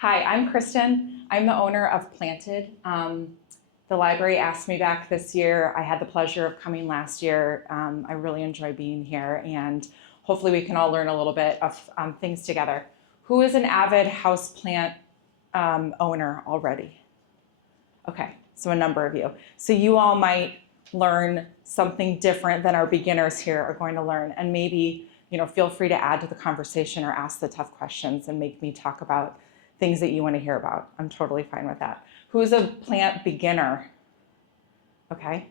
Hi, I'm Kristen. I'm the owner of Planted. The library asked me back this year. I had the pleasure of coming last year. I really enjoy being here, and hopefully we can all learn a little bit of things together. Who is an avid houseplant owner already? Okay, so a number of you. So you all might learn something different than our beginners here are going to learn, and maybe feel free to add to the conversation or ask the tough questions and make me talk about things that you want to hear about. I'm totally fine with that. Who's a plant beginner? Okay.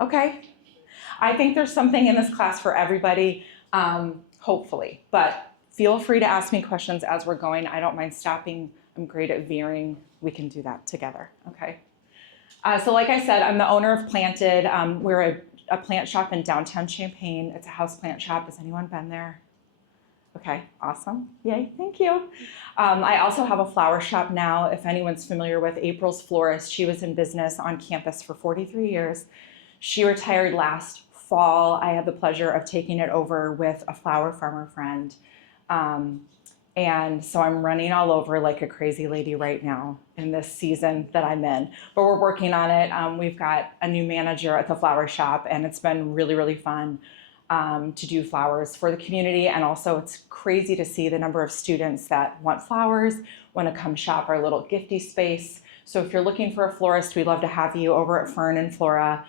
I think there's something in this class for everybody, hopefully, but feel free to ask me questions as we're going. I don't mind stopping. I'm great at veering. We can do that together, okay? So like I said, I'm the owner of Planted. We're a plant shop in downtown Champaign. It's a house plant shop. Has anyone been there? Okay, awesome. Yay, thank you. I also have a flower shop now. If anyone's familiar with April's Florist, she was in business on campus for 43 years. She retired last fall. I had the pleasure of taking it over with a flower farmer friend. And so I'm running all over like a crazy lady right now in this season that I'm in. But we're working on it. We've got a new manager at the flower shop, and it's been really, really fun to do flowers for the community. And also it's crazy to see the number of students that want flowers, want to come shop our little gifty space. So if you're looking for a florist, we'd love to have you over at Fern Flora.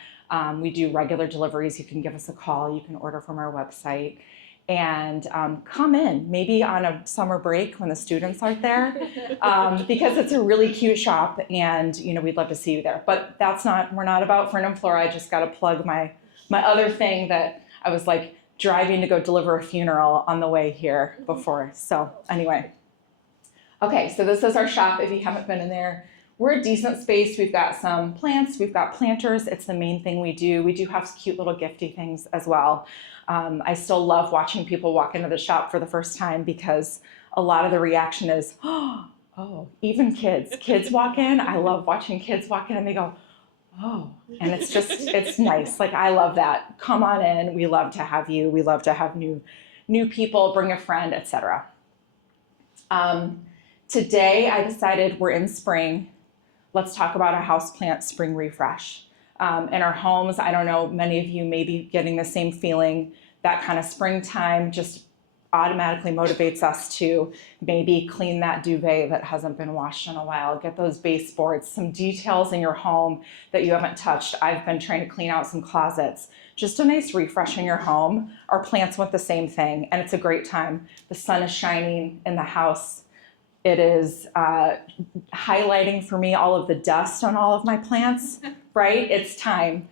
We do regular deliveries. You can give us a call. You can order from our website. And come in, maybe on a summer break when the students aren't there, because it's a really cute shop, and we'd love to see you there. But we're not about Fern and Flora. I just got to plug my other thing that I was like driving to go deliver a funeral on the way here before. So anyway, okay, so this is our shop. If you haven't been in there, we're a decent space. We've got some plants, we've got planters. It's the main thing we do. We do have cute little gifty things as well. I still love watching people walk into the shop for the first time, because a lot of the reaction is, oh, even kids walk in. I love watching kids walk in and they go, oh, and it's nice. Like, I love that. Come on in. We love to have you. We love to have new people, bring a friend, etc. Today I decided we're in spring. Let's talk about a houseplant spring refresh. In our homes, I don't know, many of you may be getting the same feeling. That kind of springtime just automatically motivates us to maybe clean that duvet that hasn't been washed in a while, get those baseboards, some details in your home that you haven't touched. I've been trying to clean out some closets. Just a nice refresh in your home. Our plants want the same thing, and it's a great time. The sun is shining in the house. It is highlighting for me all of the dust on all of my plants, right? It's time.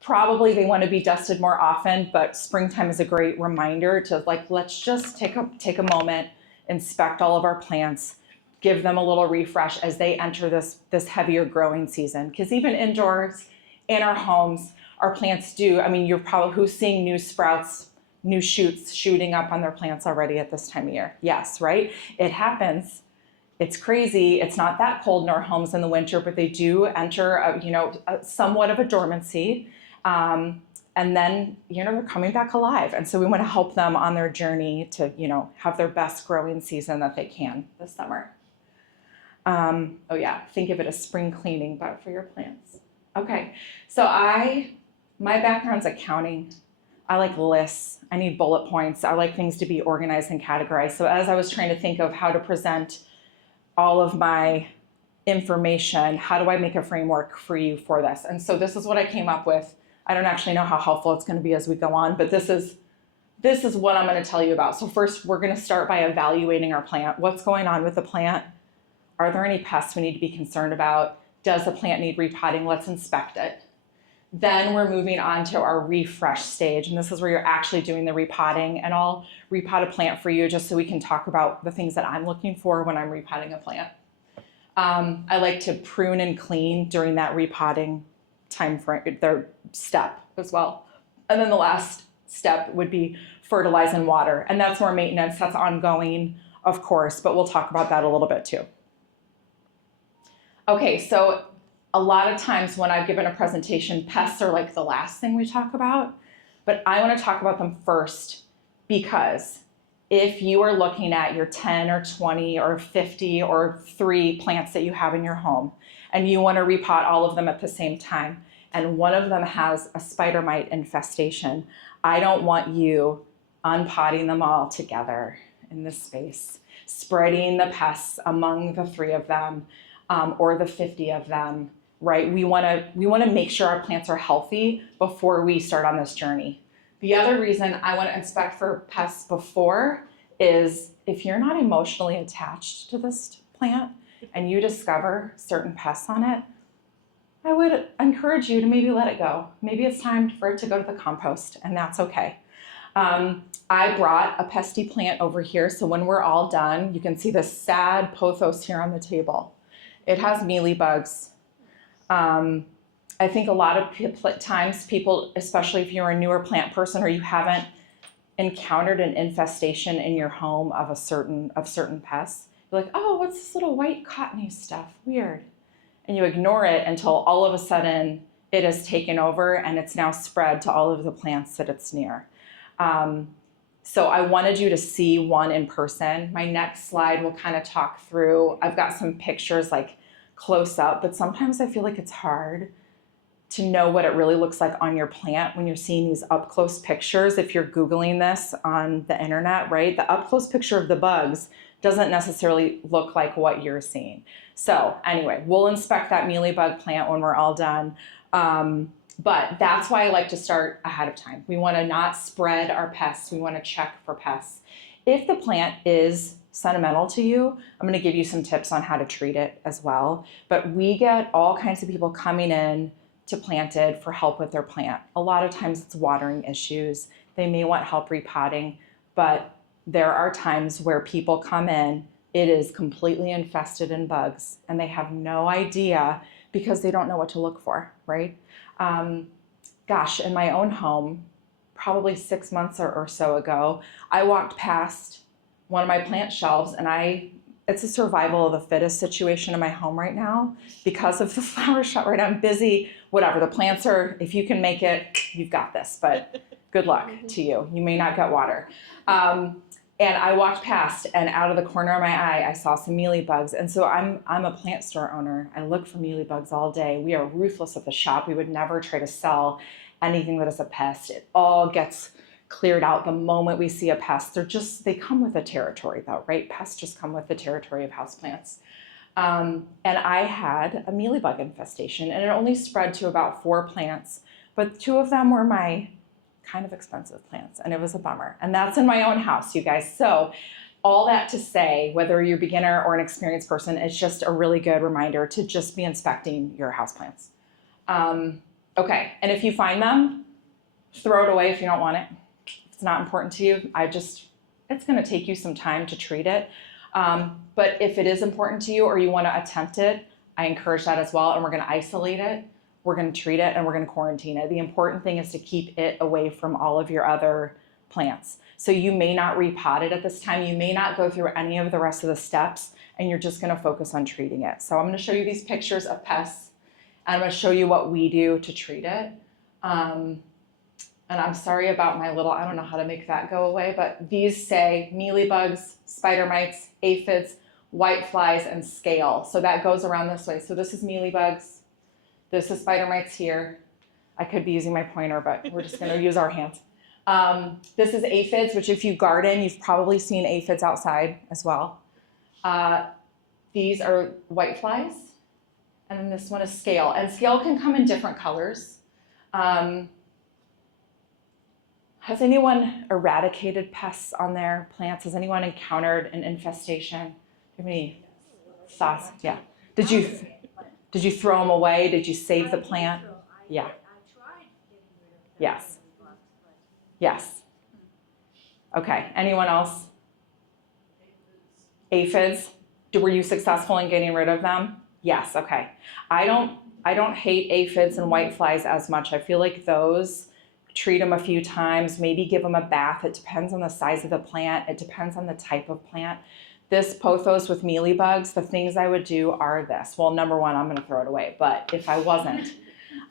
Probably they want to be dusted more often, but springtime is a great reminder to let's just take a moment, inspect all of our plants, give them a little refresh as they enter this heavier growing season. Because even indoors, in our homes, our plants do, who's seeing new sprouts, new shoots shooting up on their plants already at this time of year? Yes, right? It happens. It's crazy. It's not that cold in our homes in the winter, but they do enter somewhat of a dormancy. And then, they're coming back alive. And so we want to help them on their journey to, have their best growing season that they can this summer. Think of it as spring cleaning, but for your plants. Okay, so my background's accounting. I like lists. I need bullet points. I like things to be organized and categorized. So as I was trying to think of how to present all of my information, how do I make a framework for you for this? And so this is what I came up with. I don't actually know how helpful it's going to be as we go on, but this is what I'm going to tell you about. So first, we're going to start by evaluating our plant. What's going on with the plant? Are there any pests we need to be concerned about? Does the plant need repotting? Let's inspect it. Then we're moving on to our refresh stage, and this is where you're actually doing the repotting, and I'll repot a plant for you just so we can talk about the things that I'm looking for when I'm repotting a plant. I like to prune and clean during that repotting time frame, their step as well. And then the last step would be fertilize and water, and that's more maintenance. That's ongoing, of course, but we'll talk about that a little bit too. Okay, so a lot of times when I've given a presentation, pests are like the last thing we talk about, but I want to talk about them first, because If you are looking at your 10 or 20 or 50 or 3 plants that you have in your home, and you want to repot all of them at the same time, and one of them has a spider mite infestation, I don't want you unpotting them all together in this space, spreading the pests among the 3 of them, or the 50 of them, right? We want to make sure our plants are healthy before we start on this journey. The other reason I want to inspect for pests before is if you're not emotionally attached to this plant and you discover certain pests on it, I would encourage you to maybe let it go. Maybe it's time for it to go to the compost, and that's okay. I brought a pesty plant over here, so when we're all done, you can see the sad pothos here on the table. It has mealybugs. I think a lot of times people, especially if you're a newer plant person or you haven't encountered an infestation in your home of certain pests, you're like, oh, what's this little white cottony stuff? Weird. And you ignore it until all of a sudden it has taken over and it's now spread to all of the plants that it's near. So I wanted you to see one in person. My next slide will kind of talk through, I've got some pictures like close up, but sometimes I feel like it's hard to know what it really looks like on your plant when you're seeing these up close pictures. If you're Googling this on the internet, right? The up close picture of the bugs doesn't necessarily look like what you're seeing. So anyway, we'll inspect that mealybug plant when we're all done. But that's why I like to start ahead of time. We want to not spread our pests. We want to check for pests. If the plant is sentimental to you, I'm going to give you some tips on how to treat it as well. But we get all kinds of people coming in to Planted for help with their plant. A lot of times it's watering issues. They may want help repotting, but there are times where people come in, it is completely infested in bugs, and they have no idea because they don't know what to look for, right? Gosh, in my own home, probably 6 months or so ago, I walked past one of my plant shelves, and it's a survival of the fittest situation in my home right now because of the flower shop, right? I'm busy, whatever. The plants are, if you can make it, you've got this, but good luck to you. You may not get water. And I walked past, and out of the corner of my eye, I saw some mealybugs. And so I'm a plant store owner. I look for mealybugs all day. We are ruthless at the shop. We would never try to sell anything that is a pest. It all gets cleared out the moment we see a pest. They come with the territory though, right? Pests just come with the territory of houseplants. And I had a mealybug infestation, and it only spread to about 4 plants, but 2 of them were my kind of expensive plants, and it was a bummer. And that's in my own house, you guys. So all that to say, whether you're a beginner or an experienced person, it's just a really good reminder to just be inspecting your houseplants. Okay, and if you find them, throw it away if you don't want it. If it's not important to you, it's gonna take you some time to treat it. But if it is important to you or you wanna attempt it, I encourage that as well, and we're gonna isolate it. We're going to treat it, and we're going to quarantine it. The important thing is to keep it away from all of your other plants. So you may not repot it at this time. You may not go through any of the rest of the steps, and you're just going to focus on treating it. So I'm going to show you these pictures of pests, and I'm going to show you what we do to treat it. And I'm sorry about my I don't know how to make that go away, but these say mealybugs, spider mites, aphids, whiteflies, and scale. So that goes around this way. So this is mealybugs. This is spider mites here. I could be using my pointer, but we're just going to use our hands. This is aphids, which if you garden, you've probably seen aphids outside as well. These are whiteflies, and then this one is scale. And scale can come in different colors. Has anyone eradicated pests on their plants? Has anyone encountered an infestation? Do you have any thoughts? Yeah. Did you throw them away? Did you save the plant? Yeah. I tried getting rid of them. Yes. Yes. Okay. Anyone else? Aphids. Were you successful in getting rid of them? Yes. Okay. I don't hate aphids and whiteflies as much. I feel like those, treat them a few times, maybe give them a bath. It depends on the size of the plant. It depends on the type of plant. This pothos with mealybugs, the things I would do are this. Well, number one, I'm going to throw it away. But if I wasn't,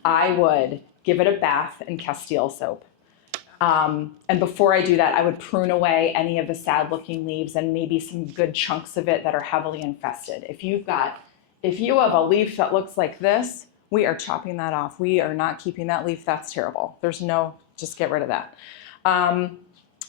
I would give it a bath in Castile soap. And before I do that, I would prune away any of the sad looking leaves and maybe some good chunks of it that are heavily infested. If you have a leaf that looks like this, we are chopping that off. We are not keeping that leaf. That's terrible. Just get rid of that.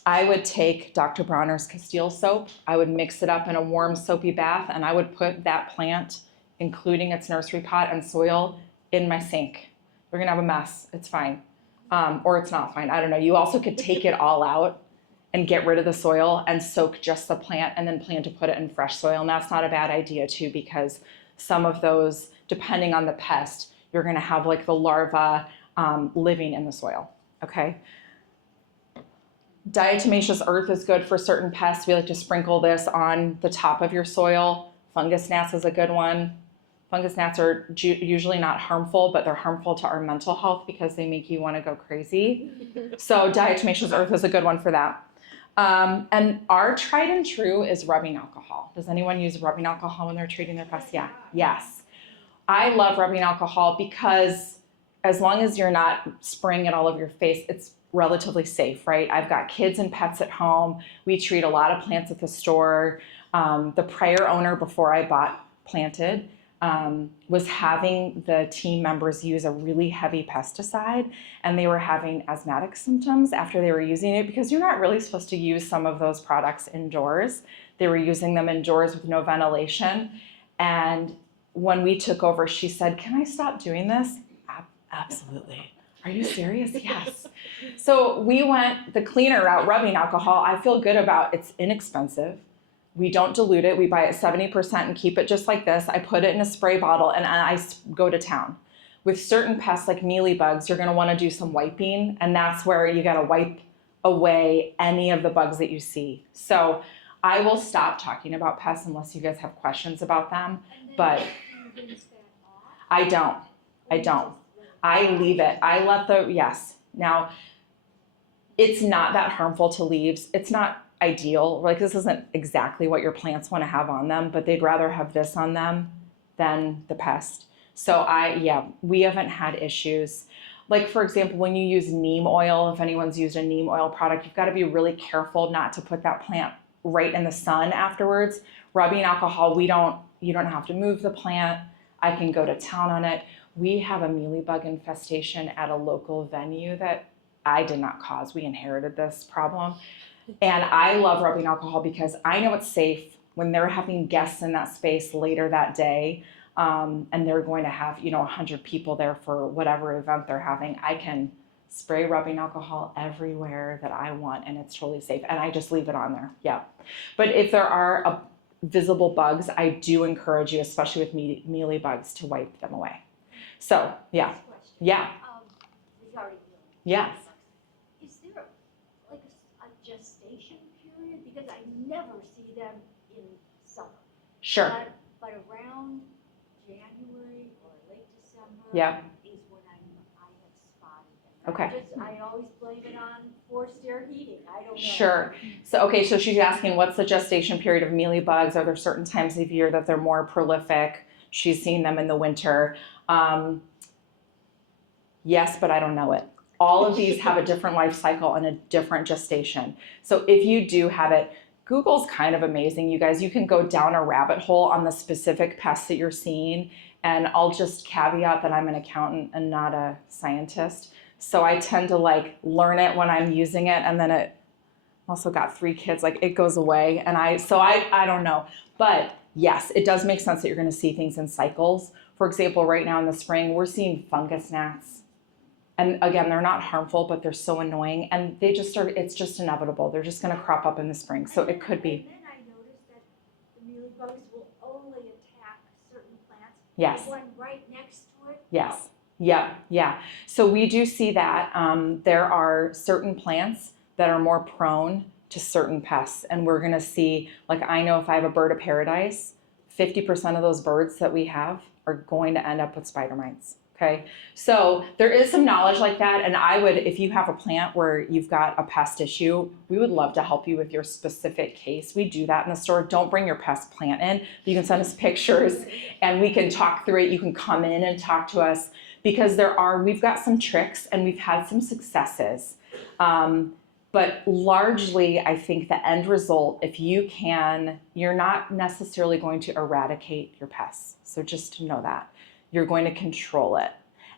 I would take Dr. Bronner's Castile soap. I would mix it up in a warm soapy bath, and I would put that plant, including its nursery pot and soil, in my sink. We're gonna have a mess. It's fine. Or it's not fine. I don't know. You also could take it all out and get rid of the soil and soak just the plant and then plan to put it in fresh soil. And that's not a bad idea too, because some of those, depending on the pest, you're gonna have like the larva living in the soil, okay? Diatomaceous earth is good for certain pests. We like to sprinkle this on the top of your soil. Fungus gnats is a good one. Fungus gnats are usually not harmful, but they're harmful to our mental health because they make you want to go crazy. So diatomaceous earth is a good one for that. And our tried and true is rubbing alcohol. Does anyone use rubbing alcohol when they're treating their pests? Yeah. Yes. I love rubbing alcohol because as long as you're not spraying it all over your face, it's relatively safe, right? I've got kids and pets at home. We treat a lot of plants at the store. The prior owner, before I planted, was having the team members use a really heavy pesticide, and they were having asthmatic symptoms after they were using it because you're not really supposed to use some of those products indoors. They were using them indoors with no ventilation. And when we took over, she said, "Can I stop doing this?" Absolutely. Are you serious? Yes. So we went the cleaner route, rubbing alcohol. I feel good about it's inexpensive. We don't dilute it. We buy it 70% and keep it just like this. I put it in a spray bottle and I go to town. With certain pests like mealybugs, you're gonna wanna do some wiping, and that's where you gotta wipe away any of the bugs that you see. So I will stop talking about pests unless you guys have questions about them, but I don't. I leave it. Yes. Now, it's not that harmful to leaves. It's not ideal. Like, this isn't exactly what your plants want to have on them, but they'd rather have this on them than the pest. So we haven't had issues. Like, for example, when you use neem oil, if anyone's used a neem oil product, you've got to be really careful not to put that plant right in the sun afterwards. Rubbing alcohol, you don't have to move the plant. I can go to town on it. We have a mealybug infestation at a local venue that I did not cause. We inherited this problem. And I love rubbing alcohol because I know it's safe when they're having guests in that space later that day, and they're going to have 100 people there for whatever event they're having. I can spray rubbing alcohol everywhere that I want, and it's totally safe. And I just leave it on there. Yeah. But if there are visible bugs, I do encourage you, especially with mealybugs, to wipe them away. So, yeah. Yeah. Yes. Is there like a gestation period? Because I never see them in summer. Sure. But around January or late December is when I have spotted them. Okay. I always blame it on forced air heating. I don't know. Sure. So she's asking, what's the gestation period of mealybugs? Are there certain times of year that they're more prolific? She's seen them in the winter. Yes, but I don't know it. All of these have a different life cycle and a different gestation. So if you do have it, Google's kind of amazing, you guys. You can go down a rabbit hole on the specific pests that you're seeing. And I'll just caveat that I'm an accountant and not a scientist. So I tend to learn it when I'm using it, and then it also got 3 kids, it goes away. And I don't know. But yes, it does make sense that you're gonna see things in cycles. For example, right now in the spring, we're seeing fungus gnats. And again, they're not harmful, but they're so annoying. And it's just inevitable. They're just gonna crop up in the spring. So it could be. And then I noticed that the mealybugs will only attack certain plants. Yes. The one right next to it. Yes. Yeah. So we do see that. There are certain plants that are more prone to certain pests. And we're gonna see, I know if I have a bird of paradise, 50% of those birds that we have are going to end up with spider mites. Okay, so there is some knowledge like that, and if you have a plant where you've got a pest issue, we would love to help you with your specific case. We do that in the store. Don't bring your pest plant in. You can send us pictures and we can talk through it. You can come in and talk to us because we've got some tricks and we've had some successes. But largely, I think the end result, if you can, you're not necessarily going to eradicate your pests. So just to know that. You're going to control it.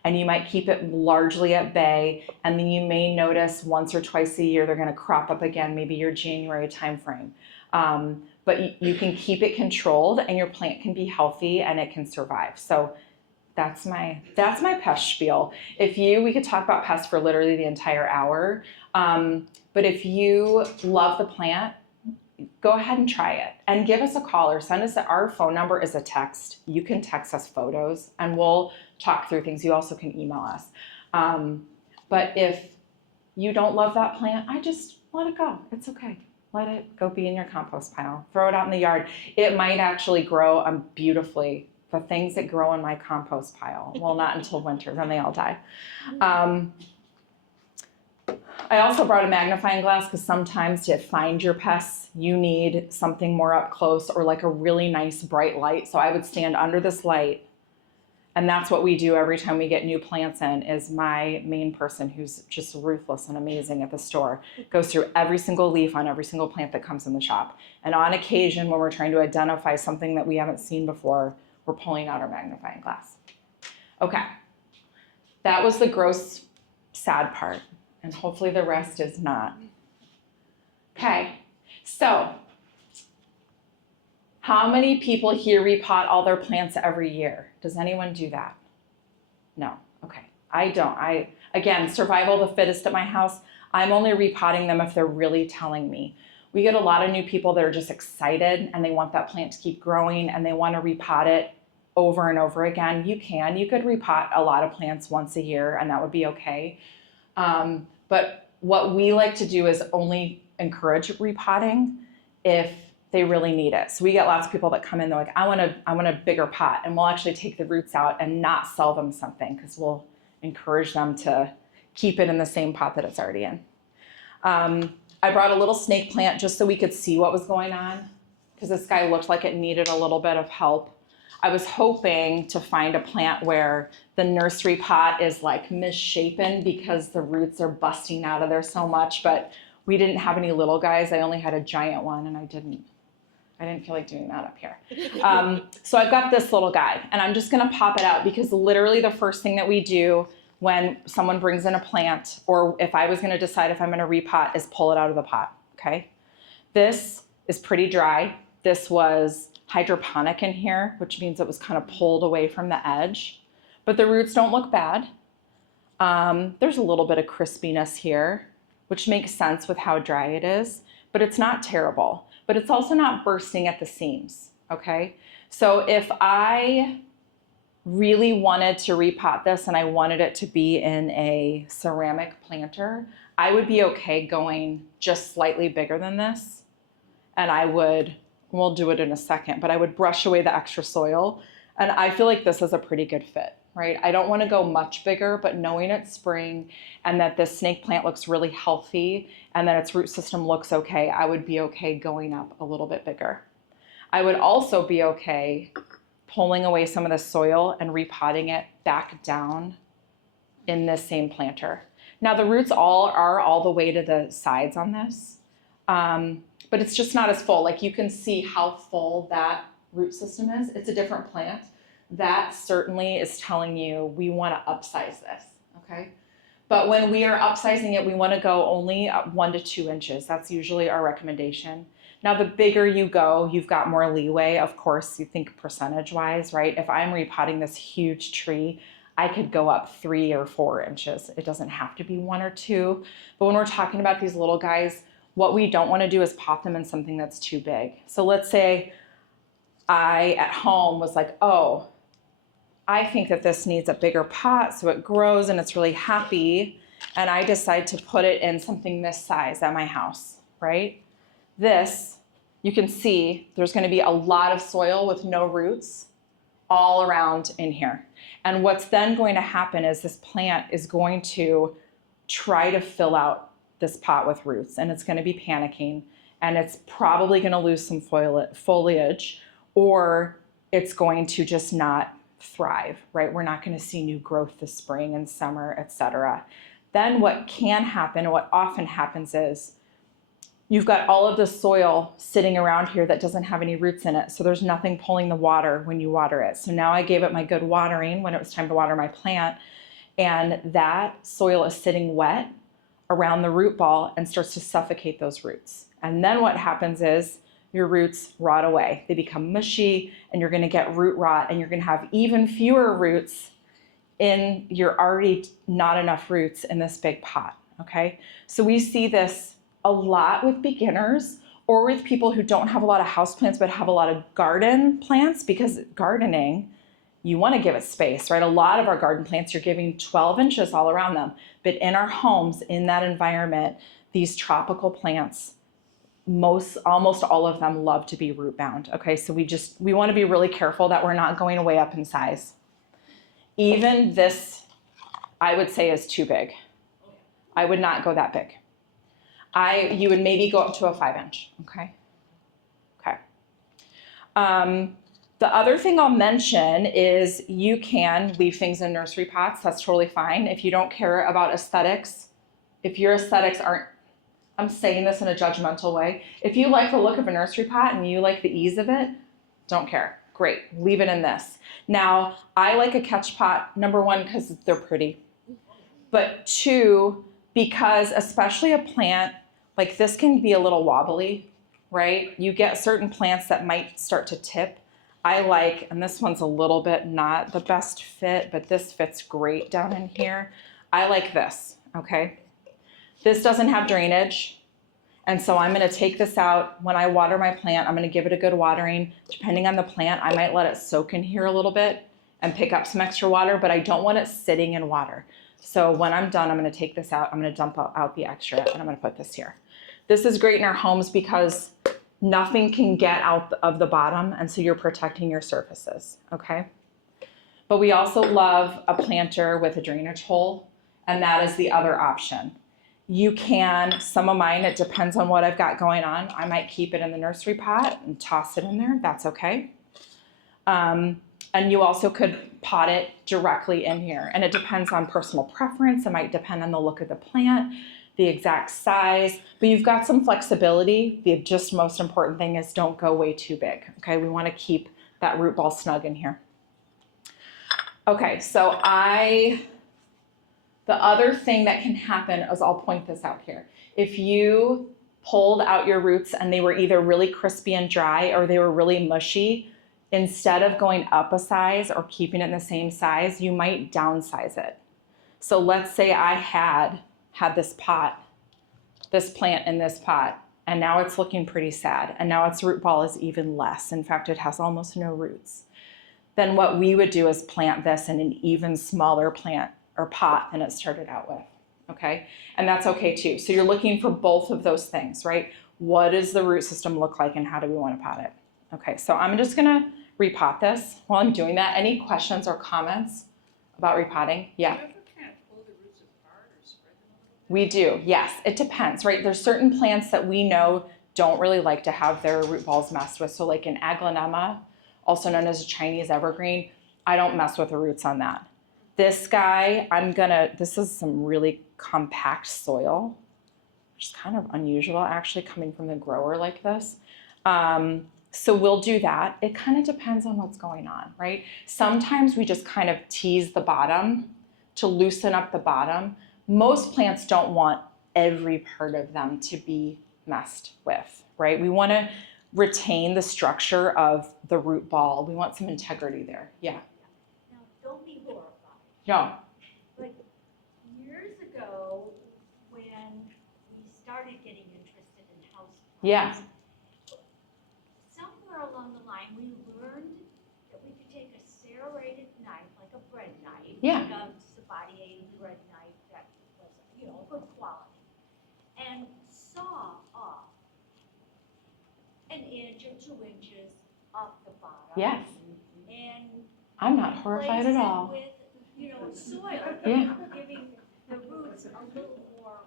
And you might keep it largely at bay, and then you may notice once or twice a year they're going to crop up again, maybe your January timeframe. But you can keep it controlled, and your plant can be healthy and it can survive. So that's my pest spiel. We could talk about pests for literally the entire hour. But if you love the plant, go ahead and try it and give us a call or send us. Our phone number is a text. You can text us photos and we'll talk through things. You also can email us. But if you don't love that plant, I just let it go. It's okay. Let it go be in your compost pile. Throw it out in the yard. It might actually grow beautifully. The things that grow in my compost pile. Well, not until winter, then they all die. I also brought a magnifying glass because sometimes to find your pests, you need something more up close or like a really nice bright light. So I would stand under this light, and that's what we do every time we get new plants in. Is my main person, who's just ruthless and amazing at the store, goes through every single leaf on every single plant that comes in the shop. And on occasion, when we're trying to identify something that we haven't seen before, we're pulling out our magnifying glass. Okay, that was the gross, sad part. And hopefully the rest is not. Okay, so how many people here repot all their plants every year? Does anyone do that? No, okay, I don't. Again, survival of the fittest at my house. I'm only repotting them if they're really telling me. We get a lot of new people that are just excited and they want that plant to keep growing and they want to repot it over and over again. You could repot a lot of plants once a year and that would be okay. But what we like to do is only encourage repotting if they really need it. So we get lots of people that come in, they're like, I want a bigger pot, and we'll actually take the roots out and not sell them something because we'll encourage them to keep it in the same pot that it's already in. I brought a little snake plant just so we could see what was going on because this guy looked like it needed a little bit of help. I was hoping to find a plant where the nursery pot is like misshapen because the roots are busting out of there so much, but we didn't have any little guys. I only had a giant one and I didn't feel like doing that up here. So I've got this little guy and I'm just gonna pop it out because literally the first thing that we do when someone brings in a plant, or if I was gonna decide if I'm gonna repot, is pull it out of the pot, okay? This is pretty dry. This was hydroponic in here, which means it was kind of pulled away from the edge. But the roots don't look bad. There's a little bit of crispiness here, which makes sense with how dry it is, but it's not terrible. But it's also not bursting at the seams, okay? So if I really wanted to repot this and I wanted it to be in a ceramic planter, I would be okay going just slightly bigger than this. And we'll do it in a second, but I would brush away the extra soil. And I feel like this is a pretty good fit, right? I don't want to go much bigger, but knowing it's spring and that this snake plant looks really healthy and that its root system looks okay, I would be okay going up a little bit bigger. I would also be okay pulling away some of the soil and repotting it back down in this same planter. Now the roots are all the way to the sides on this. But it's just not as full. Like you can see how full that root system is. It's a different plant. That certainly is telling you we want to upsize this, okay? But when we are upsizing it, we want to go only 1 to 2 inches. That's usually our recommendation. Now, the bigger you go, you've got more leeway. Of course, you think percentage-wise, right? If I'm repotting this huge tree, I could go up 3 or 4 inches. It doesn't have to be 1 or 2. But when we're talking about these little guys, what we don't want to do is pop them in something that's too big. So let's say I, at home, was like, oh, I think that this needs a bigger pot so it grows and it's really happy, and I decide to put it in something this size at my house, right? This, you can see there's going to be a lot of soil with no roots all around in here. And what's then going to happen is this plant is going to try to fill out this pot with roots, and it's going to be panicking, and it's probably going to lose some foliage, or it's going to just not thrive, right? We're not going to see new growth this spring and summer, etc. Then what can happen, or what often happens, is you've got all of the soil sitting around here that doesn't have any roots in it. So there's nothing pulling the water when you water it. So now I gave it my good watering when it was time to water my plant, and that soil is sitting wet around the root ball and starts to suffocate those roots. And then what happens is your roots rot away. They become mushy, and you're gonna get root rot, and you're gonna have even fewer roots in your already not enough roots in this big pot, okay? So we see this a lot with beginners or with people who don't have a lot of houseplants but have a lot of garden plants, because gardening, you want to give it space, right? A lot of our garden plants, you're giving 12 inches all around them. But in our homes, in that environment, these tropical plants, almost all of them love to be root bound, okay? So we want to be really careful that we're not going way up in size. Even this, I would say, is too big. I would not go that big. You would maybe go up to a 5-inch, okay? Okay. The other thing I'll mention is you can leave things in nursery pots. That's totally fine. If you don't care about aesthetics, if your aesthetics aren't, I'm saying this in a judgmental way, if you like the look of a nursery pot and you like the ease of it, don't care. Great, leave it in this. Now, I like a catch pot, number one, because they're pretty, but two, because especially a plant like this can be a little wobbly, right? You get certain plants that might start to tip. I like, and this one's a little bit not the best fit, but this fits great down in here. I like this, okay? This doesn't have drainage, and so I'm gonna take this out. When I water my plant, I'm gonna give it a good watering. Depending on the plant, I might let it soak in here a little bit and pick up some extra water, but I don't want it sitting in water. So when I'm done, I'm gonna take this out, I'm gonna dump out the extra, and I'm gonna put this here. This is great in our homes because nothing can get out of the bottom, and so you're protecting your surfaces, okay? But we also love a planter with a drainage hole, and that is the other option. You can, some of mine, it depends on what I've got going on. I might keep it in the nursery pot and toss it in there, that's okay. And you also could pot it directly in here, and it depends on personal preference. It might depend on the look of the plant, the exact size, but you've got some flexibility. The just most important thing is don't go way too big, okay? We wanna keep that root ball snug in here. Okay, so the other thing that can happen is, I'll point this out here. If you pulled out your roots and they were either really crispy and dry or they were really mushy, instead of going up a size or keeping it in the same size, you might downsize it. So let's say I had this plant in this pot, and now it's looking pretty sad, and now its root ball is even less. In fact, it has almost no roots. Then what we would do is plant this in an even smaller plant or pot than it started out with, okay? And that's okay too. So you're looking for both of those things, right? What does the root system look like, and how do we want to pot it? Okay, so I'm just gonna repot this. While I'm doing that, any questions or comments about repotting? Yeah. We do, yes. It depends, right? There's certain plants that we know don't really like to have their root balls messed with. So like an aglaonema, also known as a Chinese evergreen, I don't mess with the roots on that. This guy, this is some really compact soil, which is kind of unusual actually coming from the grower like this. So we'll do that. It kind of depends on what's going on, right? Sometimes we just kind of tease the bottom to loosen up the bottom. Most plants don't want every part of them to be messed with, right? We want to retain the structure of the root ball. We want some integrity there. Yeah. Now, don't be horrified. No. But years ago, when we started getting interested in houseplants, Yeah. somewhere along the line, we learned that we could take a serrated knife, like a bread knife, Yeah. like a sabatier bread knife that was, good quality, and saw off an inch or 2 inches off the bottom. Yes. And I'm not horrified at all. With, soil, Yeah. giving the roots a little more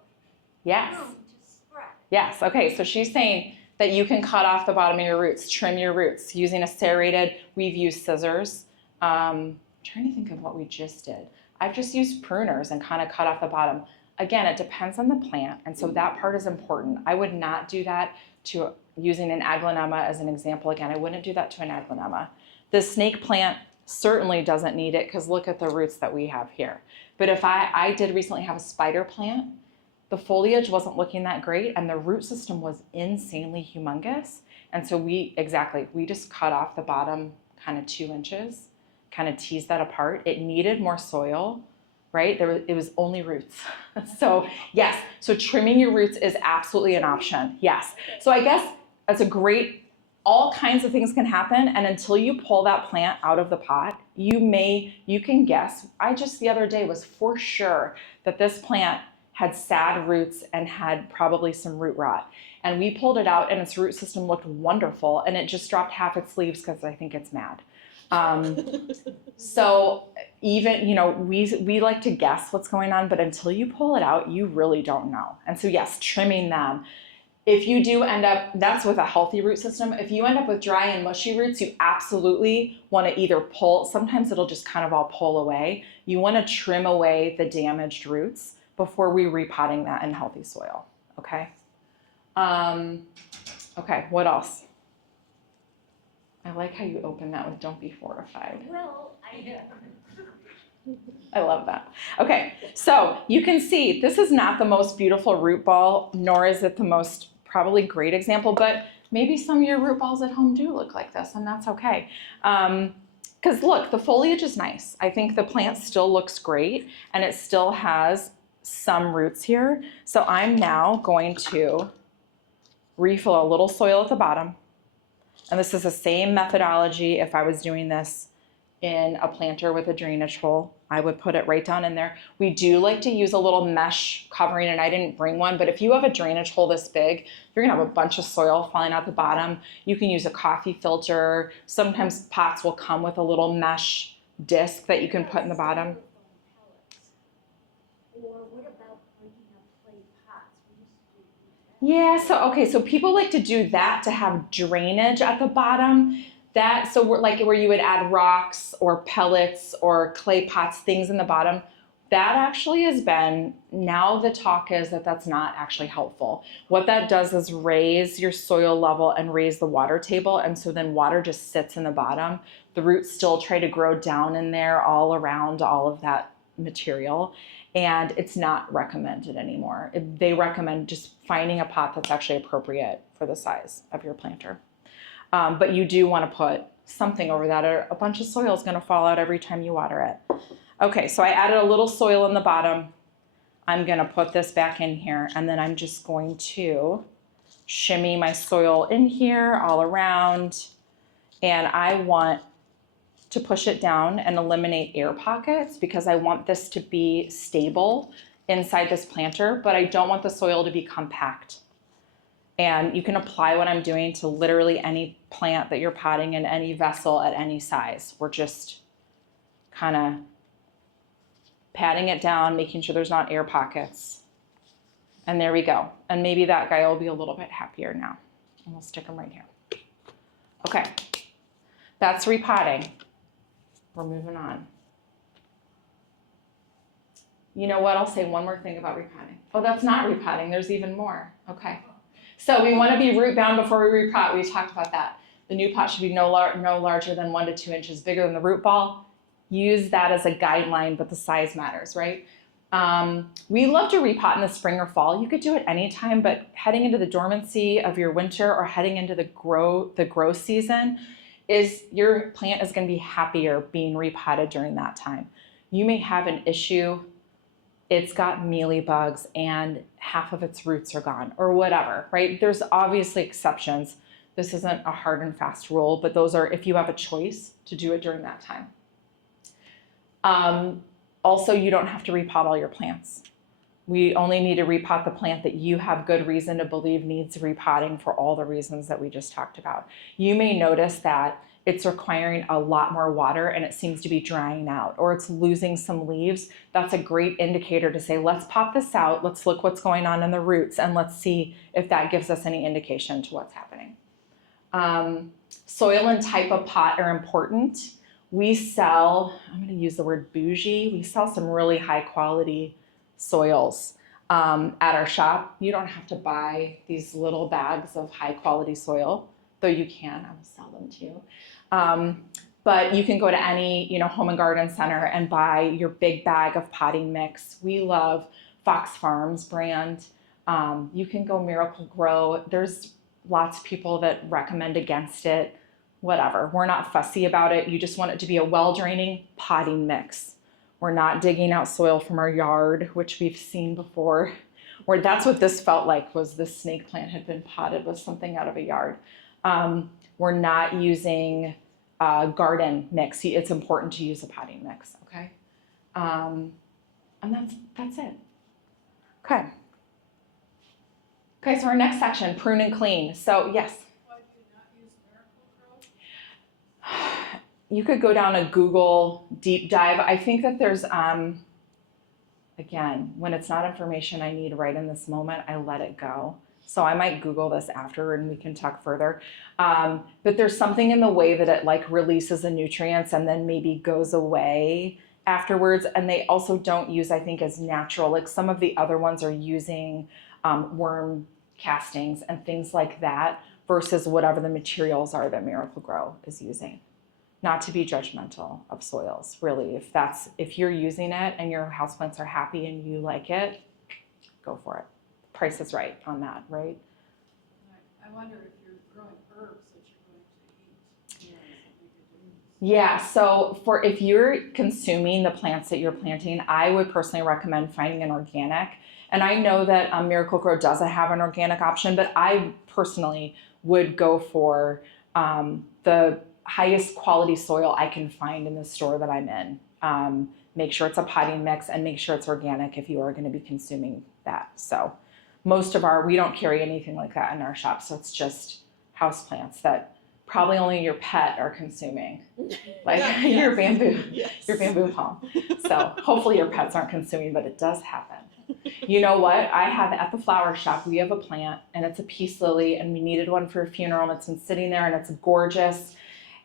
Yes. room to spread. Yes. Okay. So she's saying that you can cut off the bottom of your roots, trim your roots using a serrated. We've used scissors. I'm trying to think of what we just did. I've just used pruners and kind of cut off the bottom. Again, it depends on the plant, and so that part is important. I would not do that to using an aglaonema as an example. Again, I wouldn't do that to an aglaonema. The snake plant certainly doesn't need it because look at the roots that we have here. But if I did recently have a spider plant, the foliage wasn't looking that great and the root system was insanely humongous. And so we just cut off the bottom kind of 2 inches, kind of teased that apart. It needed more soil, right? It was only roots. So yes, so trimming your roots is absolutely an option, yes. So I guess that's a great, all kinds of things can happen, and until you pull that plant out of the pot, you can guess. I just the other day was for sure that this plant had sad roots and had probably some root rot. And we pulled it out and its root system looked wonderful, and it just dropped half its leaves because I think it's mad. So even, we like to guess what's going on, but until you pull it out, you really don't know. And so yes, trimming them. If you do end up, that's with a healthy root system. If you end up with dry and mushy roots, you absolutely want to either pull, sometimes it'll just kind of all pull away. You want to trim away the damaged roots before we repotting that in healthy soil, okay? Okay, what else? I like how you open that with "don't be fortified." Well, I love that. Okay, so you can see this is not the most beautiful root ball, nor is it the most probably great example, but maybe some of your root balls at home do look like this, and that's okay. Because look, the foliage is nice. I think the plant still looks great, and it still has some roots here. So I'm now going to refill a little soil at the bottom. And this is the same methodology if I was doing this in a planter with a drainage hole. I would put it right down in there. We do like to use a little mesh covering, and I didn't bring one, but if you have a drainage hole this big, you're gonna have a bunch of soil falling out the bottom. You can use a coffee filter. Sometimes pots will come with a little mesh disc that you can put in the bottom. or what about breaking up clay pots? We used to do that. Yeah, so people like to do that to have drainage at the bottom. So we're like where you would add rocks or pellets or clay pots, things in the bottom. That actually has been, now the talk is that that's not actually helpful. What that does is raise your soil level and raise the water table, and so then water just sits in the bottom. The roots still try to grow down in there all around all of that material, and it's not recommended anymore. They recommend just finding a pot that's actually appropriate for the size of your planter. But you do want to put something over that, or a bunch of soil is going to fall out every time you water it. Okay, so I added a little soil in the bottom. I'm going to put this back in here, and then I'm just going to shimmy my soil in here all around, and I want to push it down and eliminate air pockets because I want this to be stable inside this planter, but I don't want the soil to be compact. And you can apply what I'm doing to literally any plant that you're potting in any vessel at any size. We're just kind of patting it down, making sure there's not air pockets. And there we go. And maybe that guy will be a little bit happier now. And we'll stick him right here. Okay, that's repotting. We're moving on. You know what? I'll say one more thing about repotting. Oh, that's not repotting. There's even more. Okay. So we want to be root bound before we repot. We talked about that. The new pot should be no larger than 1 to 2 inches bigger than the root ball. Use that as a guideline, but the size matters, right? We love to repot in the spring or fall. You could do it anytime, but heading into the dormancy of your winter or heading into the growth season, your plant is going to be happier being repotted during that time. You may have an issue. It's got mealybugs and half of its roots are gone or whatever, right? There's obviously exceptions. This isn't a hard and fast rule, but those are if you have a choice to do it during that time. Also, you don't have to repot all your plants. We only need to repot the plant that you have good reason to believe needs repotting for all the reasons that we just talked about. You may notice that it's requiring a lot more water and it seems to be drying out, or it's losing some leaves. That's a great indicator to say, let's pop this out, let's look what's going on in the roots, and let's see if that gives us any indication to what's happening. Soil and type of pot are important. We sell, I'm gonna use the word bougie, we sell some really high quality soils. at our shop. You don't have to buy these little bags of high quality soil, though you can. I will sell them to you. But you can go to any, home and garden center and buy your big bag of potting mix. We love Fox Farms brand. You can go Miracle Grow. There's lots of people that recommend against it. Whatever. We're not fussy about it. You just want it to be a well-draining potting mix. We're not digging out soil from our yard, which we've seen before. Where that's what this felt like, was this snake plant had been potted with something out of a yard. We're not using garden mix. It's important to use a potting mix, okay? And that's it. Okay. Okay, so our next section, prune and clean. So yes. Why do you not use Miracle-Gro? You could go down a Google deep dive. I think that there's, again, when it's not information I need right in this moment, I let it go. So I might Google this after and we can talk further. But there's something in the way that it like releases the nutrients and then maybe goes away afterwards. And they also don't use, I think, as natural. Like some of the other ones are using worm castings and things like that versus whatever the materials are that Miracle-Gro is using. Not to be judgmental of soils, really. If you're using it and your houseplants are happy and you like it, go for it. Price is right on that, right? I wonder if you're growing herbs that you're going to eat. Yeah, so if you're consuming the plants that you're planting, I would personally recommend finding an organic. And I know that Miracle-Gro doesn't have an organic option, but I personally would go for the highest quality soil I can find in the store that I'm in. Make sure it's a potting mix and make sure it's organic if you are going to be consuming that. So we don't carry anything like that in our shop. So it's just houseplants that probably only your pet are consuming, like your bamboo palm. So hopefully your pets aren't consuming, but it does happen. You know what? I have at the flower shop, we have a plant and it's a peace lily and we needed one for a funeral and it's been sitting there and it's gorgeous.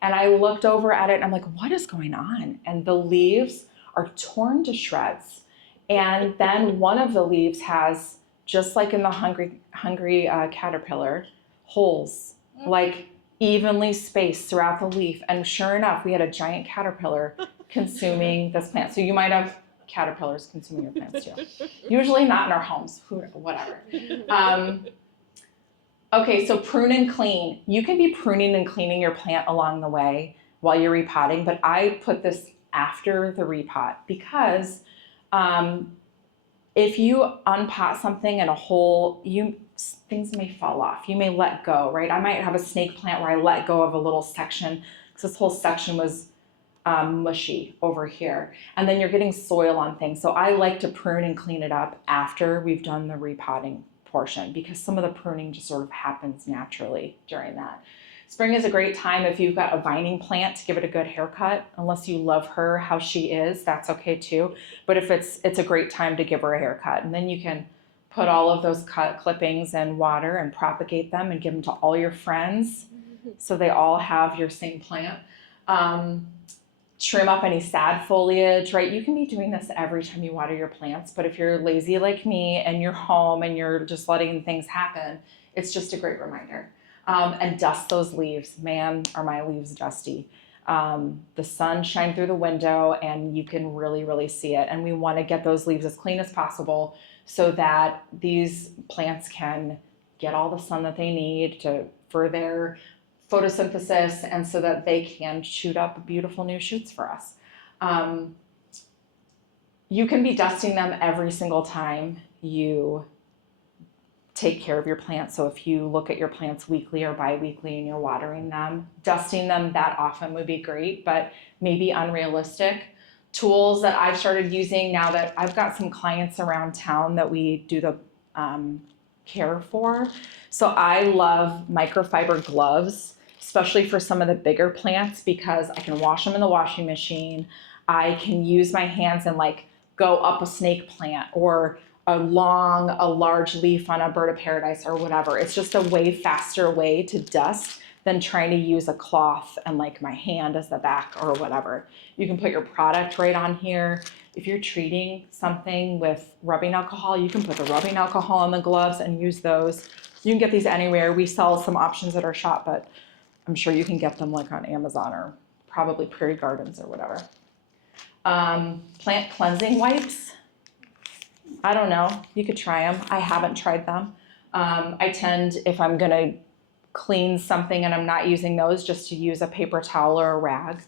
And I looked over at it and I'm like, what is going on? And the leaves are torn to shreds. And then one of the leaves has, just like in the hungry caterpillar, holes, like evenly spaced throughout the leaf. And sure enough, we had a giant caterpillar consuming this plant. So you might have caterpillars consuming your plants too. Usually not in our homes, whatever. Okay, so prune and clean. You can be pruning and cleaning your plant along the way while you're repotting, but I put this after the repot because if you unpot something in a hole, things may fall off. You may let go, right? I might have a snake plant where I let go of a little section because this whole section was mushy over here. And then you're getting soil on things. So I like to prune and clean it up after we've done the repotting portion because some of the pruning just sort of happens naturally during that. Spring is a great time if you've got a vining plant to give it a good haircut. Unless you love her how she is, that's okay too. But if it's a great time to give her a haircut. And then you can put all of those cut clippings in water and propagate them and give them to all your friends so they all have your same plant. Trim up any sad foliage, right? You can be doing this every time you water your plants, but if you're lazy like me and you're home and you're just letting things happen, it's just a great reminder. And dust those leaves. Man, are my leaves dusty. The sun shines through the window and you can really, really see it. And we want to get those leaves as clean as possible so that these plants can get all the sun that they need for their photosynthesis and so that they can shoot up beautiful new shoots for us. You can be dusting them every single time you take care of your plants. So if you look at your plants weekly or bi-weekly and you're watering them, dusting them that often would be great, but maybe unrealistic. Tools that I've started using now that I've got some clients around town that we do the care for. So I love microfiber gloves, especially for some of the bigger plants because I can wash them in the washing machine. I can use my hands and like go up a snake plant or a large leaf on a bird of paradise or whatever. It's just a way faster way to dust than trying to use a cloth and like my hand as the back or whatever. You can put your product right on here. If you're treating something with rubbing alcohol, you can put the rubbing alcohol on the gloves and use those. You can get these anywhere. We sell some options at our shop, but I'm sure you can get them like on Amazon or probably Prairie Gardens or whatever. Plant cleansing wipes. I don't know, you could try them. I haven't tried them. I tend, if I'm gonna clean something and I'm not using those, just to use a paper towel or a rag.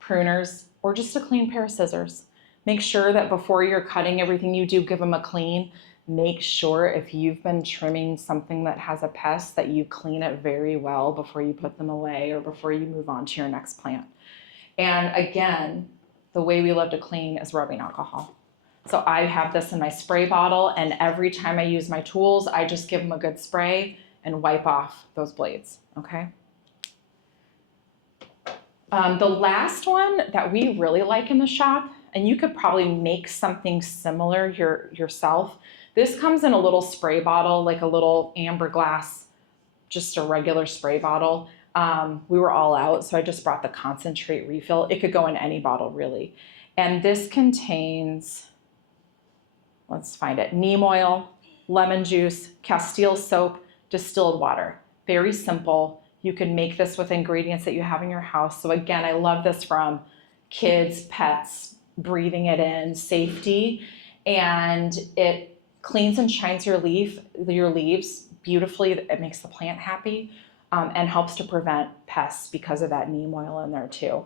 Pruners, or just a clean pair of scissors. Make sure that before you're cutting everything you do, give them a clean. Make sure if you've been trimming something that has a pest that you clean it very well before you put them away or before you move on to your next plant. And again, the way we love to clean is rubbing alcohol. So I have this in my spray bottle, and every time I use my tools, I just give them a good spray and wipe off those blades, okay? The last one that we really like in the shop, and you could probably make something similar yourself. This comes in a little spray bottle, like a little amber glass, just a regular spray bottle. We were all out, so I just brought the concentrate refill. It could go in any bottle, really. And this contains, let's find it, neem oil, lemon juice, Castile soap, distilled water. Very simple. You can make this with ingredients that you have in your house. So again, I love this from kids, pets, breathing it in, safety, and it cleans and shines your leaves beautifully. It makes the plant happy. And helps to prevent pests because of that neem oil in there too.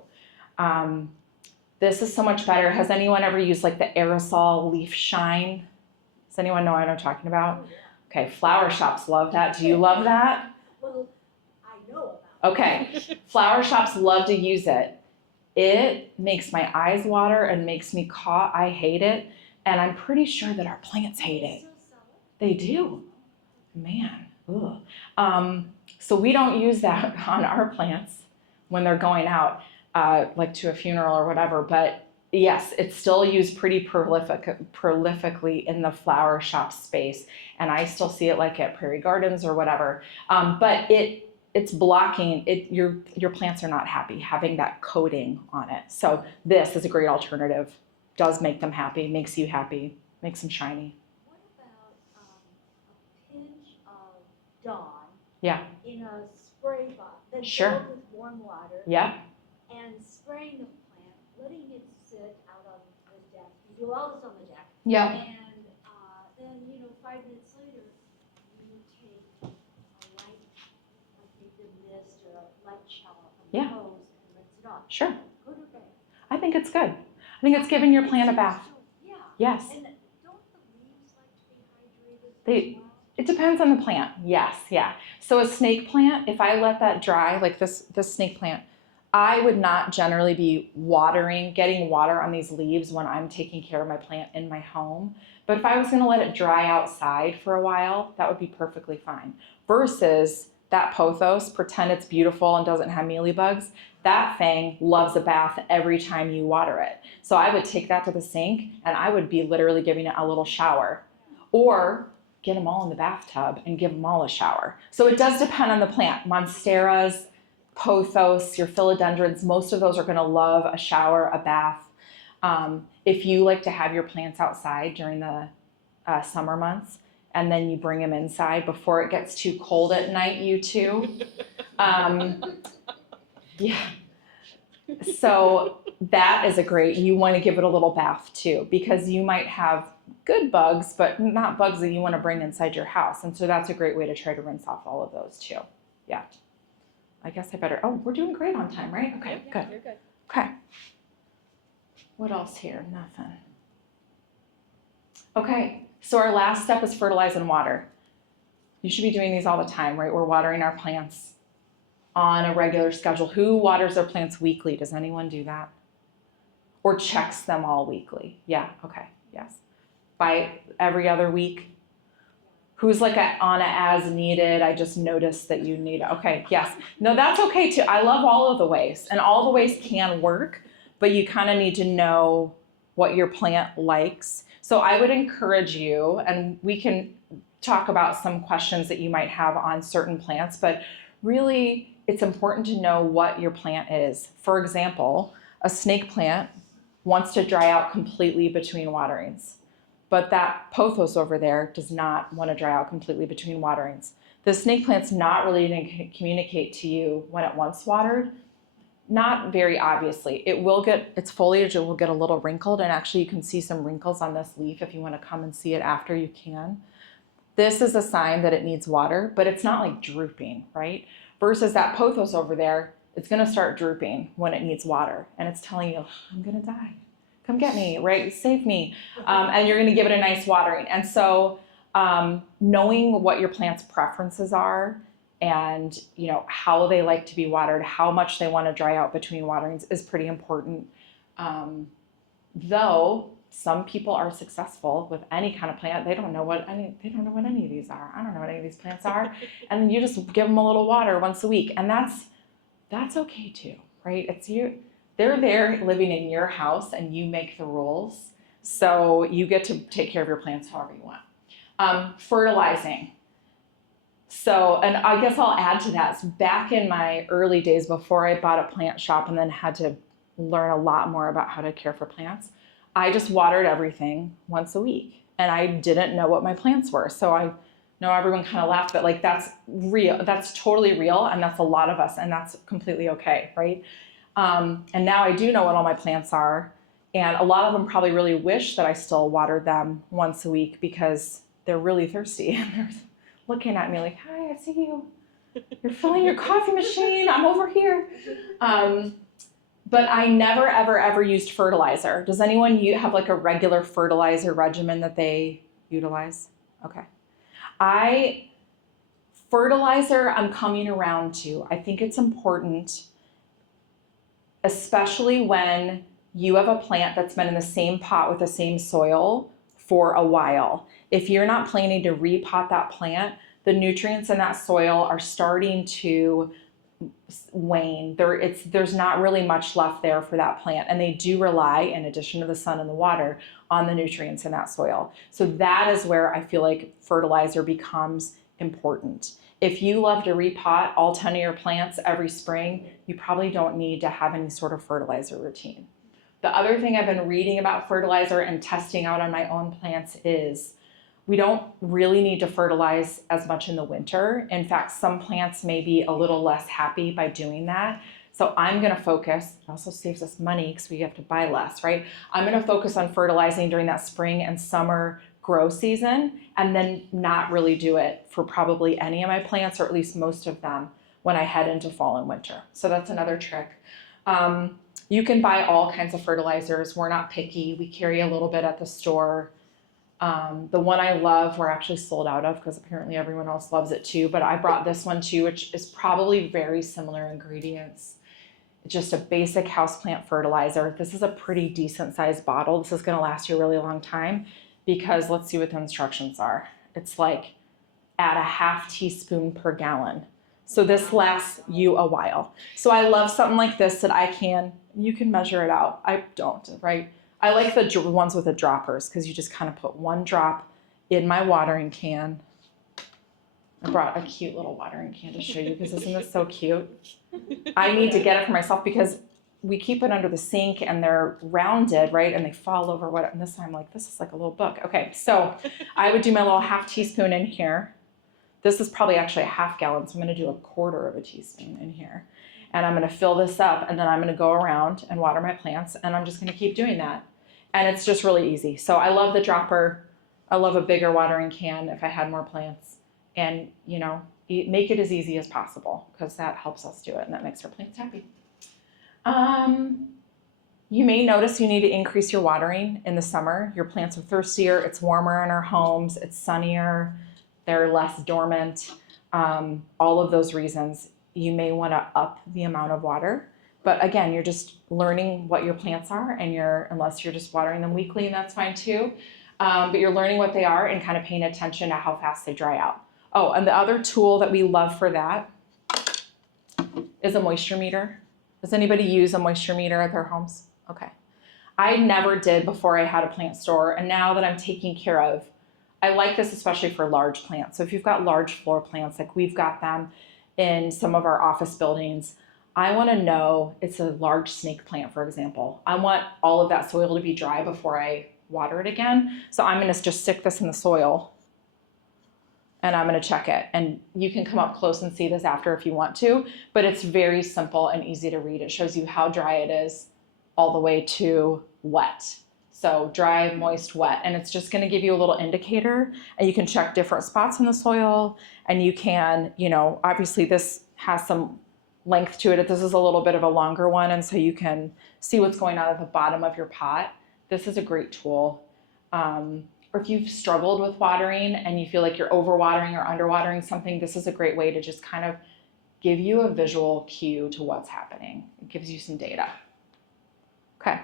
This is so much better. Has anyone ever used like the aerosol leaf shine? Does anyone know what I'm talking about? Okay, flower shops love that. Do you love that? Well, I know about it. Okay, flower shops love to use it. It makes my eyes water and makes me cough. I hate it. And I'm pretty sure that our plants hate it. They do. Man, ugh. So we don't use that on our plants when they're going out, like to a funeral or whatever. But yes, it's still used pretty prolifically in the flower shop space. And I still see it like at Prairie Gardens or whatever. But it's blocking it. Your plants are not happy having that coating on it. So this is a great alternative. Does make them happy, makes you happy, makes them shiny. What about a pinch of Dawn? Yeah. In a spray bottle, then Sure. filled with warm water. Yep. And spraying the plant, letting it sit out on the deck. You do all this on the deck. Yep. And then 5 minutes later, you take a light, like maybe a mist or a light shower from the Yeah. hose and rinse it off. Sure. Good or bad? I think it's good. I think it's giving your plant a bath. Yeah. Yes. And don't the leaves like to be hydrated as well? It depends on the plant. Yes, yeah. So a snake plant, if I let that dry, like this snake plant, I would not generally be getting water on these leaves when I'm taking care of my plant in my home. But if I was gonna let it dry outside for a while, that would be perfectly fine. Versus that pothos, pretend it's beautiful and doesn't have mealybugs. That thing loves a bath every time you water it. So I would take that to the sink and I would be literally giving it a little shower. Or get them all in the bathtub and give them all a shower. So it does depend on the plant. Monsteras, pothos, your philodendrons, most of those are gonna love a shower, a bath. If you like to have your plants outside during the summer months, and then you bring them inside before it gets too cold at night, you too. Yeah. So that is you wanna give it a little bath too, because you might have good bugs, but not bugs that you want to bring inside your house. And so that's a great way to try to rinse off all of those too. Yeah. I guess I better, we're doing great on time, right? Okay, Yeah, good. you're good. Okay. What else here? Nothing. Okay, so our last step is fertilize and water. You should be doing these all the time, right? We're watering our plants on a regular schedule. Who waters their plants weekly? Does anyone do that? Or checks them all weekly? Yeah, okay, yes. By every other week? Who's like on a as needed, I just noticed that you need, okay, yes. No, that's okay too. I love all of the ways, and all the ways can work, but you kind of need to know what your plant likes. So I would encourage you, and we can talk about some questions that you might have on certain plants, but really it's important to know what your plant is. For example, a snake plant wants to dry out completely between waterings, but that pothos over there does not want to dry out completely between waterings. The snake plant's not really going to communicate to you when it wants watered, not very obviously. It will get, its foliage, it will get a little wrinkled, and actually you can see some wrinkles on this leaf. If you want to come and see it after, you can. This is a sign that it needs water, but it's not like drooping, right? Versus that pothos over there, it's gonna start drooping when it needs water, and it's telling you, I'm gonna die. Come get me, right? Save me. And you're gonna give it a nice watering. And so knowing what your plant's preferences are and how they like to be watered, how much they wanna dry out between waterings is pretty important. Though some people are successful with any kind of plant. They don't know what any of these are. I don't know what any of these plants are. And then you just give them a little water once a week. And that's okay too, right? It's you. They're there living in your house and you make the rules. So you get to take care of your plants however you want. Fertilizing. So, and I guess I'll add to that. So back in my early days before I bought a plant shop and then had to learn a lot more about how to care for plants, I just watered everything once a week, and I didn't know what my plants were. So I know everyone kind of laughed, but like that's real. That's totally real, and that's a lot of us, and that's completely okay, right? And now I do know what all my plants are, and a lot of them probably really wish that I still watered them once a week because they're really thirsty and they're looking at me like, "Hi, I see you. You're filling your coffee machine. I'm over here." But I never, ever, ever used fertilizer. Does anyone have like a regular fertilizer regimen that they utilize? Okay. Fertilizer, I'm coming around to. I think it's important, especially when you have a plant that's been in the same pot with the same soil for a while. If you're not planning to repot that plant, the nutrients in that soil are starting to wane. There's not really much left there for that plant, and they do rely, in addition to the sun and the water, on the nutrients in that soil. So that is where I feel like fertilizer becomes important. If you love to repot all 10 of your plants every spring, you probably don't need to have any sort of fertilizer routine. The other thing I've been reading about fertilizer and testing out on my own plants is we don't really need to fertilize as much in the winter. In fact, some plants may be a little less happy by doing that. So I'm gonna focus, it also saves us money because we have to buy less, right? I'm gonna focus on fertilizing during that spring and summer grow season, and then not really do it for probably any of my plants, or at least most of them, when I head into fall and winter. So that's another trick. You can buy all kinds of fertilizers. We're not picky. We carry a little bit at the store. The one I love, we're actually sold out of because apparently everyone else loves it too, but I brought this one too, which is probably very similar ingredients. Just a basic houseplant fertilizer. This is a pretty decent sized bottle. This is gonna last you a really long time because let's see what the instructions are. It's like add a ½ teaspoon per gallon. So this lasts you a while. So I love something like this that you can measure it out. I don't, right? I like the ones with the droppers because you just kind of put one drop in my watering can. I brought a cute little watering can to show you because isn't this so cute? I need to get it for myself because we keep it under the sink and they're rounded, right? And they fall over and this time I'm like, this is like a little book. Okay, so I would do my little ½ teaspoon in here. This is probably actually a ½ gallon, so I'm gonna do a ¼ teaspoon in here. And I'm gonna fill this up and then I'm gonna go around and water my plants and I'm just gonna keep doing that. And it's just really easy. So I love the dropper. I love a bigger watering can if I had more plants. And make it as easy as possible because that helps us do it and that makes our plants happy. You may notice you need to increase your watering in the summer. Your plants are thirstier, it's warmer in our homes, it's sunnier, they're less dormant. All of those reasons, you may want to up the amount of water. But again, you're just learning what your plants are and unless you're just watering them weekly, and that's fine too. But you're learning what they are and kind of paying attention to how fast they dry out. Oh, and the other tool that we love for that is a moisture meter. Does anybody use a moisture meter at their homes? Okay. I never did before I had a plant store, and now that I'm taking care of, I like this especially for large plants. So if you've got large floor plants, like we've got them in some of our office buildings, I want to know, it's a large snake plant, for example. I want all of that soil to be dry before I water it again. So I'm going to just stick this in the soil and I'm going to check it. And you can come up close and see this after if you want to, but it's very simple and easy to read. It shows you how dry it is all the way to wet. So dry, moist, wet, and it's just going to give you a little indicator, and you can check different spots in the soil, and you can, obviously this has some length to it. This is a little bit of a longer one, and so you can see what's going on at the bottom of your pot. This is a great tool. Or if you've struggled with watering and you feel like you're overwatering or underwatering something, this is a great way to just kind of give you a visual cue to what's happening. It gives you some data. Okay.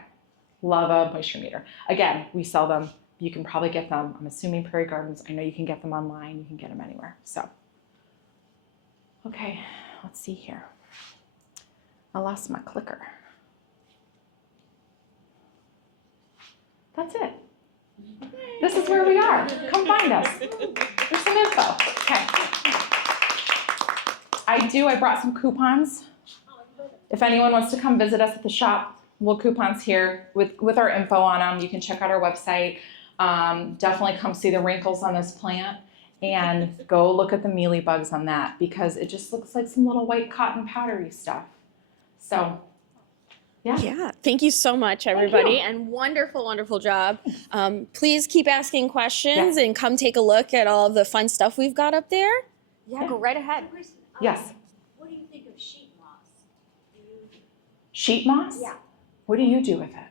Love a moisture meter. Again, we sell them. You can probably get them. I'm assuming Prairie Gardens. I know you can get them online. You can get them anywhere. So, okay, let's see here. I lost my clicker. That's it. This is where we are. Come find us. There's some info. Okay. I brought some coupons. If anyone wants to come visit us at the shop, little coupons here with our info on them. You can check out our website. Definitely come see the wrinkles on this plant and go look at the mealybugs on that because it just looks like some little white cotton powdery stuff. So, yeah. Yeah, thank you so much, everybody, and wonderful, wonderful job. Please keep asking questions and come take a look at all of the fun stuff we've got up there. Yeah, go right ahead. Kristyn, Yes. what do you think of sheet moss? Sheet moss? Yeah. What do you do with it?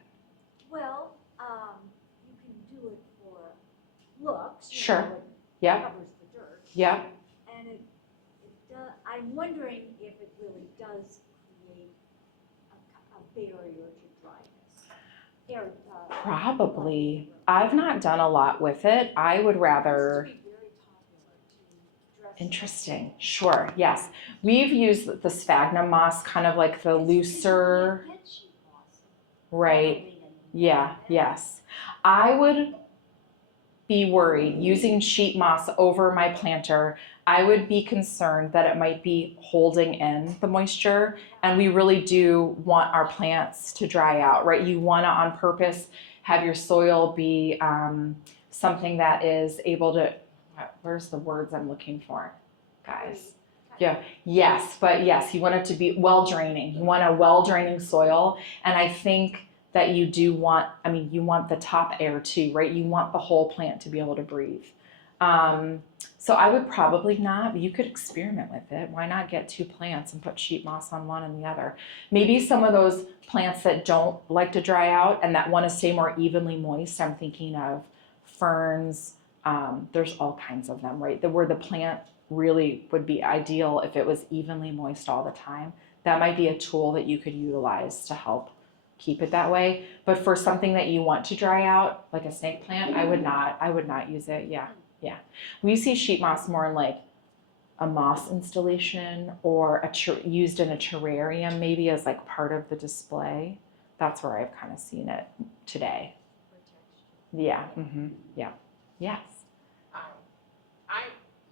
Well, you can do it for looks. Sure. It Yep. covers the dirt. Yep. And I'm wondering if it really does create a barrier to dryness. Probably. I've not done a lot with it. I would rather. It used to be very popular to dress. Interesting. Sure. Yes. We've used the sphagnum moss, kind of like the looser. You get sheet moss. Right. Yeah. Yes. I would be worried using sheet moss over my planter. I would be concerned that it might be holding in the moisture, and we really do want our plants to dry out, right? You want to on purpose have your soil be something that is able to, where's the words I'm looking for, guys? Yeah, yes, but yes, you want it to be well draining. You want a well draining soil, and I think that you do want, you want the top air too, right? You want the whole plant to be able to breathe. So I would probably not, but you could experiment with it. Why not get two plants and put sheet moss on one and the other? Maybe some of those plants that don't like to dry out and that want to stay more evenly moist, I'm thinking of ferns. There's all kinds of them, right? Where the plant really would be ideal if it was evenly moist all the time. That might be a tool that you could utilize to help keep it that way. But for something that you want to dry out, like a snake plant, I would not use it. Yeah. We see sheet moss more in like a moss installation or used in a terrarium, maybe as like part of the display. That's where I've kind of seen it today. Yeah. Yeah. Yes. I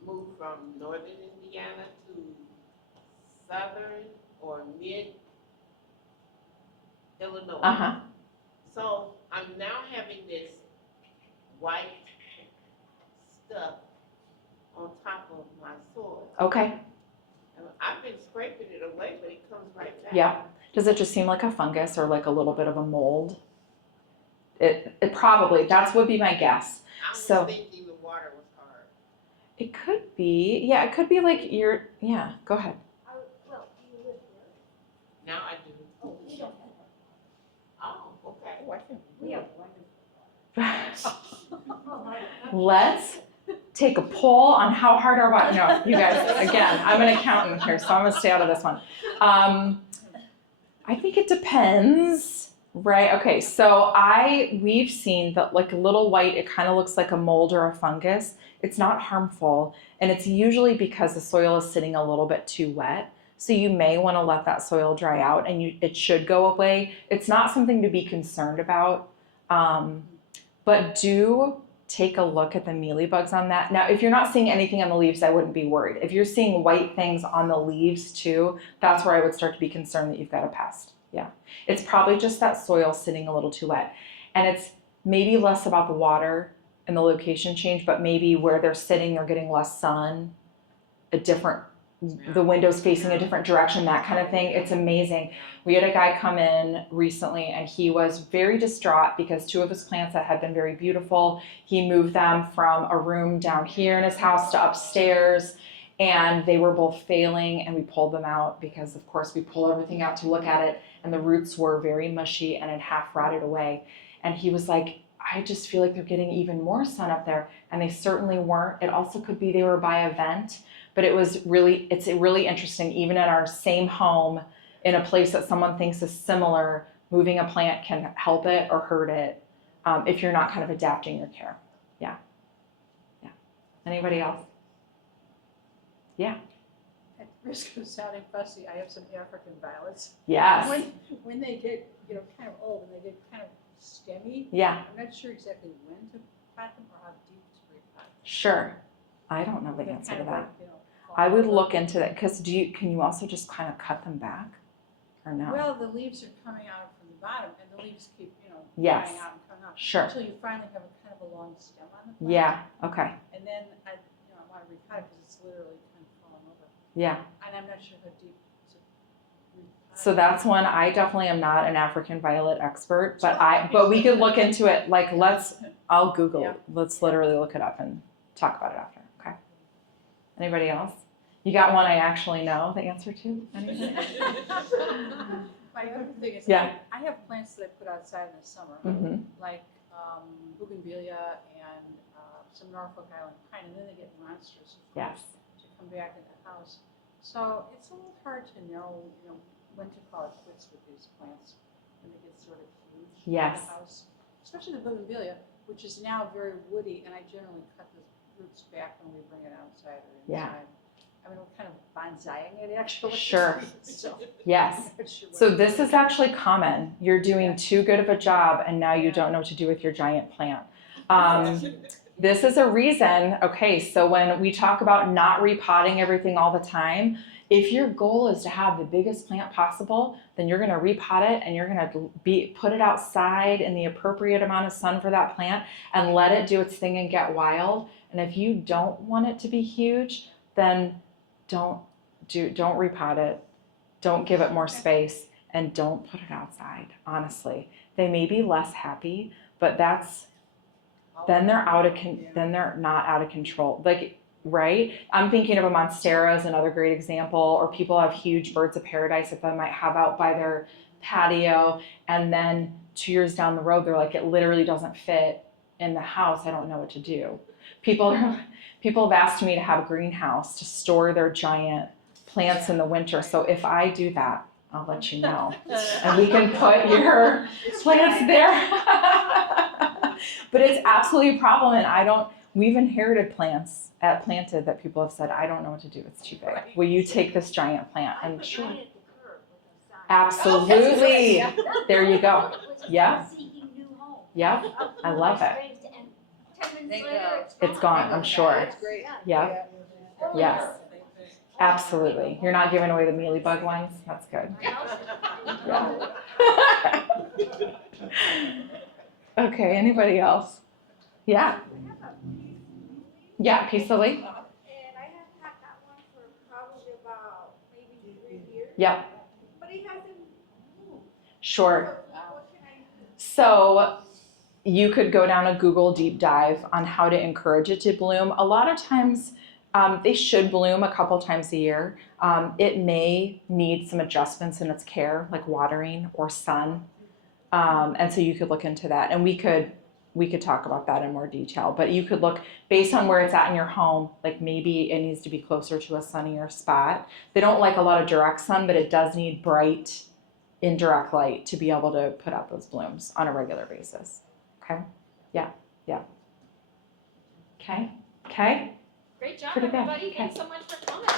moved from northern Indiana to southern or mid Illinois. So I'm now having this white stuff on top of my soil. Okay. And I've been scraping it away, but it comes right back. Yeah. Does it just seem like a fungus or like a little bit of a mold? It probably, that would be my guess. I was So- thinking the water was hard. It could be, yeah, it could be like yeah, go ahead. Well, do you live here? Now I do. Oh, we don't have Oh, okay. that. We have wonderful. Let's take a poll on how hard our water. No, you guys, again, I'm an accountant here, so I'm gonna stay out of this one. I think it depends, right? Okay, so we've seen that like a little white, it kind of looks like a mold or a fungus. It's not harmful, and it's usually because the soil is sitting a little bit too wet. So you may want to let that soil dry out, and it should go away. It's not something to be concerned about, but do take a look at the mealybugs on that. Now, if you're not seeing anything on the leaves, I wouldn't be worried. If you're seeing white things on the leaves too, that's where I would start to be concerned that you've got a pest. Yeah. It's probably just that soil sitting a little too wet. And it's maybe less about the water and the location change, but maybe where they're sitting, they're getting less sun, the windows facing a different direction, that kind of thing. It's amazing. We had a guy come in recently and he was very distraught because 2 of his plants that had been very beautiful, he moved them from a room down here in his house to upstairs, and they were both failing, and we pulled them out because of course we pull everything out to look at it, and the roots were very mushy and had half rotted away. And he was like, I just feel like they're getting even more sun up there, and they certainly weren't. It also could be they were by a vent. But it's really interesting, even in our same home, in a place that someone thinks is similar, moving a plant can help it or hurt it if you're not kind of adapting your care. Yeah. Anybody else? Yeah. At risk of sounding fussy, I have some African violets. Yes. When they get, kind of old and they get kind of stemmy, Yeah. I'm not sure exactly when to pot them or how deep to repot. Sure. I don't know the They're answer kind to of that. like, I would fall look over. into that because can you also just kind of cut them back or no? Well, the leaves are coming out from the bottom, and the leaves keep, Yes. dying out and coming out. Sure. Until you finally have a kind of a long stem on the plant. Yeah. Okay. And then I want to repot it because it's literally kind of falling over. Yeah. And I'm not sure how deep to repot. So that's one. I definitely am not an African violet expert, but we could look into it. Like I'll Google. Yeah. Let's literally look it up and talk about it after. Okay. Anybody else? You got one I actually know the answer to? Anything? My other thing is, Yeah. I have plants that I put outside in the summer, Mm-hmm. like bougainvillea and some Norfolk Island pine, and then they get monstrous Yes. to come back in the house. So it's a little hard to know, when to call it quits with these plants when they get sort of huge Yes. in the house. Especially the bougainvillea, which is now very woody, and I generally cut the roots back when we bring it outside or inside. Yeah. I mean, we're kind of bonsaiing it actually. Sure. So, Yes. I'm not sure what So to this do. is actually common. You're doing Yeah. too good of a job, and now you Yeah. don't know what to do with your giant plant. This is a reason, okay, so when we talk about not repotting everything all the time, if your goal is to have the biggest plant possible, then you're gonna repot it and you're gonna put it outside in the appropriate amount of sun for that plant and let it do its thing and get wild. And if you don't want it to be huge, then don't repot it, don't give it more space, and don't put it outside, honestly. They may be less happy, but then they're then they're not out of control. Like, right? I'm thinking of a monstera as another great example, or people have huge birds of paradise that they might have out by their patio, and then 2 years down the road, they're like, it literally doesn't fit in the house. I don't know what to do. People have asked me to have a greenhouse to store their giant plants in the winter. So if I do that, I'll let you know. And we can put your plants there. But it's absolutely a problem, and we've inherited plants planted that people have said, I don't know what to do, it's too big. Will you take this giant plant? I And put sure. mine at the curb with a sign. Absolutely. There you go. It was Yeah. seeking new home. Yep. I love it. And 10 minutes later, It's gone, I'm sure. That's great. Yeah. Yes. Absolutely. You're not giving away the mealybug ones? That's good. Yeah. Okay, anybody else? Yeah. Yeah, peace of leaf. And I have had that one for probably about maybe 3 years. Yep. But it hasn't moved. Sure. What can I do? So you could go down a Google deep dive on how to encourage it to bloom. A lot of times they should bloom a couple times a year. It may need some adjustments in its care, like watering or sun. And so you could look into that, and we could talk about that in more detail. But you could look based on where it's at in your home, like maybe it needs to be closer to a sunnier spot. They don't like a lot of direct sun, but it does need bright, indirect light to be able to put out those blooms on a regular basis. Okay? Yeah. Okay? Great job, Pretty good. everybody. Okay. Thanks so much for coming.